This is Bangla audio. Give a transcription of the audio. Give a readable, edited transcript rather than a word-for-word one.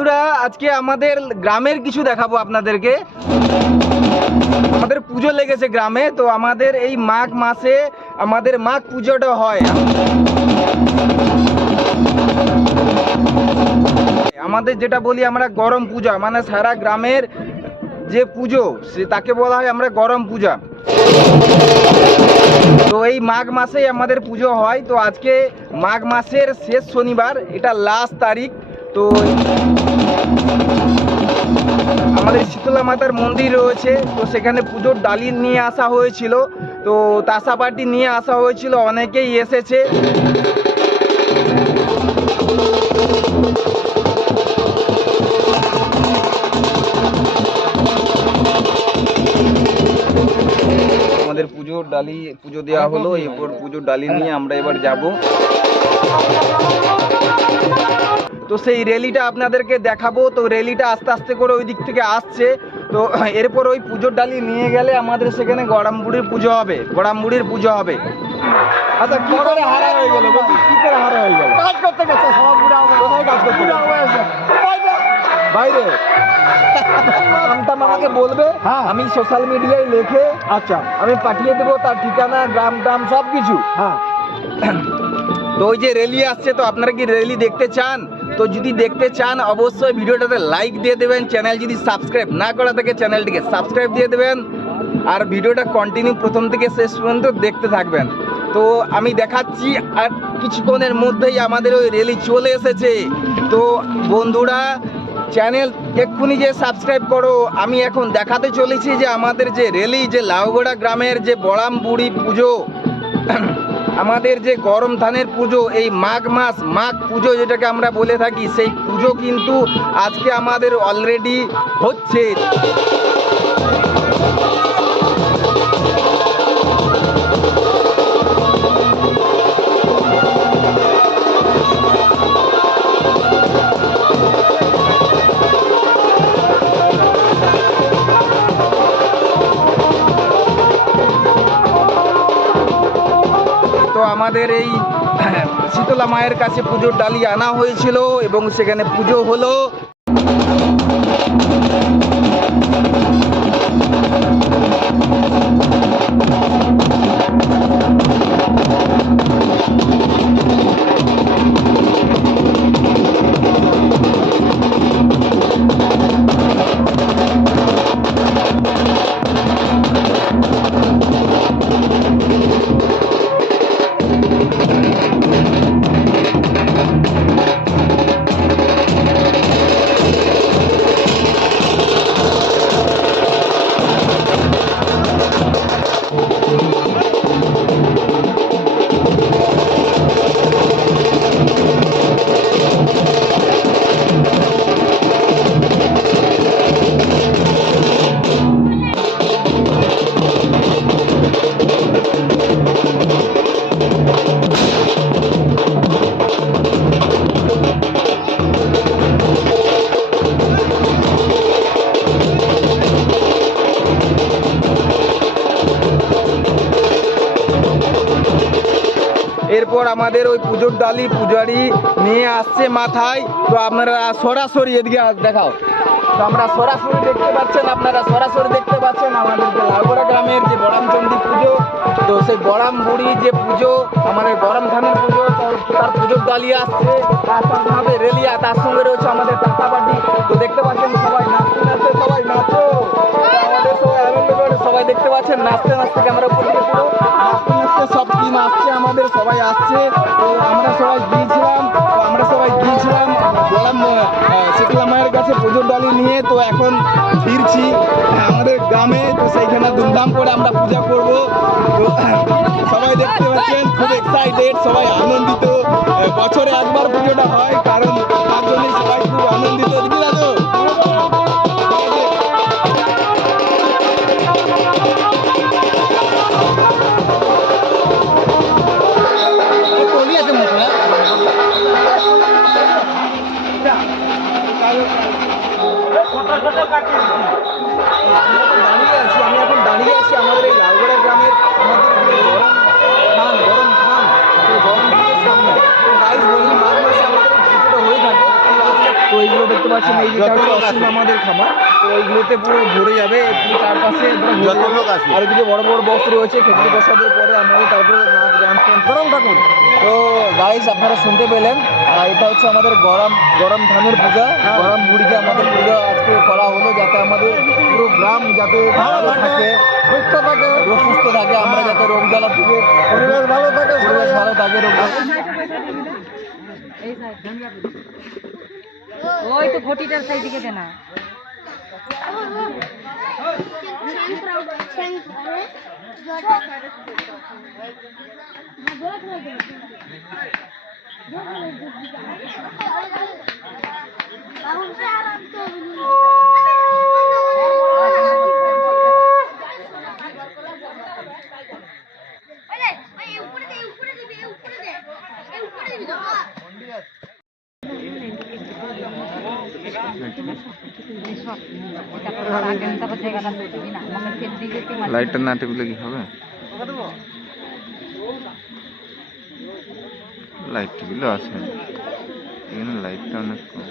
বন্ধুরা আজকে আমাদের গ্রামের কিছু দেখাবো আপনাদেরকে। আমাদের পুজো লেগেছে গ্রামে, তো আমাদের এই মাঘ মাসে আমাদের মাঘ পুজোটা হয়। আমাদের যেটা বলি আমরা গরম পূজা, মানে সারা গ্রামের যে পুজো সে তাকে বলা হয় আমরা গরম পূজা। তো এই মাঘ মাসেই আমাদের পুজো হয়। তো আজকে মাঘ মাসের শেষ শনিবার, এটা লাস্ট তারিখ। তো আমাদের শীতলা মাতার মন্দির রয়েছে, তো সেখানে পুজোর ডালি নিয়ে আসা হয়েছিল, তো তাসা পার্টি নিয়ে আসা হয়েছিল, অনেকেই এসেছে। আমাদের পুজোর ডালি পুজো দেওয়া হলো, এরপর পুজোর ডালি নিয়ে আমরা এবার যাব। তো সেই র্যালিটা আপনাদেরকে দেখাবো। তো র্যালিটা আস্তে আস্তে করে ওই দিক থেকে আসছে। তো এরপর ওই পুজোর ডালি নিয়ে গেলে আমাদের সেখানে গড়ামবুড়ির পুজো হবে, গড়ামবুড়ির পুজো হবে। আচ্ছা, কি করে হারা হয়ে গেল? বলছি কি করে হারা হয়ে গেল? কাজ করতে গেছে সব বুড়া কোথায় কাজ করতে গেছে? বাইরে। নামটা আমাকে বলবে, হ্যাঁ। আমি সোশ্যাল মিডিয়ায় লিখে আচ্ছা আমি পাঠিয়ে দেবো তার ঠিকানা, গ্রাম টাম সব কিছু। হ্যাঁ তো ওই যে র্যালি আসছে, তো আপনারা কি র্যালি দেখতে চান? তো যদি দেখতে চান অবশ্যই ভিডিওটাতে লাইক দিয়ে দেবেন। চ্যানেল যদি সাবস্ক্রাইব না করা থাকে চ্যানেলটিকে সাবস্ক্রাইব দিয়ে দেবেন, আর ভিডিওটা কন্টিনিউ প্রথম থেকে শেষ পর্যন্ত দেখতে থাকবেন। তো আমি দেখাচ্ছি আর কিছুক্ষণের মধ্যেই আমাদের ওই র্যালি চলে এসেছে। তো বন্ধুরা চ্যানেল এক্ষুনি যে সাবস্ক্রাইব করো। আমি এখন দেখাতে চলেছি যে আমাদের যে র্যালি, যে লাউগড়া গ্রামের যে বড়ামবুড়ি পুজো, আমাদের যে গরম ধানের পুজো, এই মাঘ মাস মাঘ পুজো যেটাকে আমরা বলে থাকি, সেই পুজো কিন্তু আজকে আমাদের অলরেডি হচ্ছে। তো আমাদের এই শীতলা মায়ের কাছে পুজোর ডালি আনা হয়েছিল এবং সেখানে পুজো হলো। এরপর আমাদের ওই পুজোর ডালি পূজারি নিয়ে আসছে মাথায়। তো আপনারা সরাসরি এদিকে দেখাও। তো আমরা সরাসরি দেখতে পাচ্ছেন, আপনারা সরাসরি দেখতে পাচ্ছেন আমাদের যে লাউগড়া গ্রামের যে বড়ামচন্ডী পুজো। তো সেই বড়ামবুড়ি যে পুজো, আমাদের গরম ধানের পুজো, তার পুজোর ডালি আসছে, তার সঙ্গে হবে রেলিয়া, তার সঙ্গে রয়েছে আমাদের টাকা পার্টি। তো দেখতে পাচ্ছেন সবাই নাচতে নাচতে, সবাই নাচো, আমাদের সবাই আনন্দ করে, সবাই দেখতে পাচ্ছেন নাচতে নাচতে, ক্যামেরা উপর থেকে পুরো নাচতে নাচতে সব টিম আসছে, আমাদের সবাই আসছে। তো আমরা সবাই গিয়েছিলাম বললাম শীতলা মায়ের কাছে পুজোর ডালি নিয়ে। তো এখন ফিরছি আমাদের গ্রামে। তো সেইখানে ধুমধাম করে আমরা পূজা করব। তো সবাই দেখতে পাচ্ছেন খুব এক্সাইটেড, সবাই আনন্দিত। বছরে একবার পুজোটা হয়, কারণ তার জন্যই সবাই খুব আনন্দিত। আমি এখন দাঁড়িয়ে আছি আমাদের এই লাউগড়া গ্রামের আমাদের গরম খান তো গরম খানের সামনে। তো গাইস বলি মাঘ মাসে আমাদের এই পুজোটা হয়ে থাকে। তো এইগুলো দেখতে পাচ্ছেন এই যেটা হচ্ছে অসীম আমাদের খামার, তো এইগুলোতে পুরো ভরে যাবে, পুরো চারপাশে পুরো ভরে যত যাবে। লোক আসবে। আর এদিকে বড় বড় বক্স রয়েছে, খেজুরি প্রসাদের পরে আমাদের তারপরে নাচ ডান্স টান্স গরম থাকুন। তো গাইস আপনারা শুনতে পেলেন, এটা হচ্ছে আমাদের গরম গরম ধানের পূজা, গরম মুড়িকে আমাদের পূজা আজকে করা হলো, যাতে আমাদের পুরো গ্রাম যাতে ভালো থাকে, সুস্থ থাকে, সুস্থ থাকে, আমরা যাতে রোগ জ্বালা থেকে পরিবেশ ভালো থাকে, পরিবেশ ভালো থাকে, রোগ ওই তো ঘটিটার সাইড দিকে দে না। লাইটটা না টেবিলে কি হবে? লাইট টেবিলও আছে, এখানে লাইটটা অনেক কম।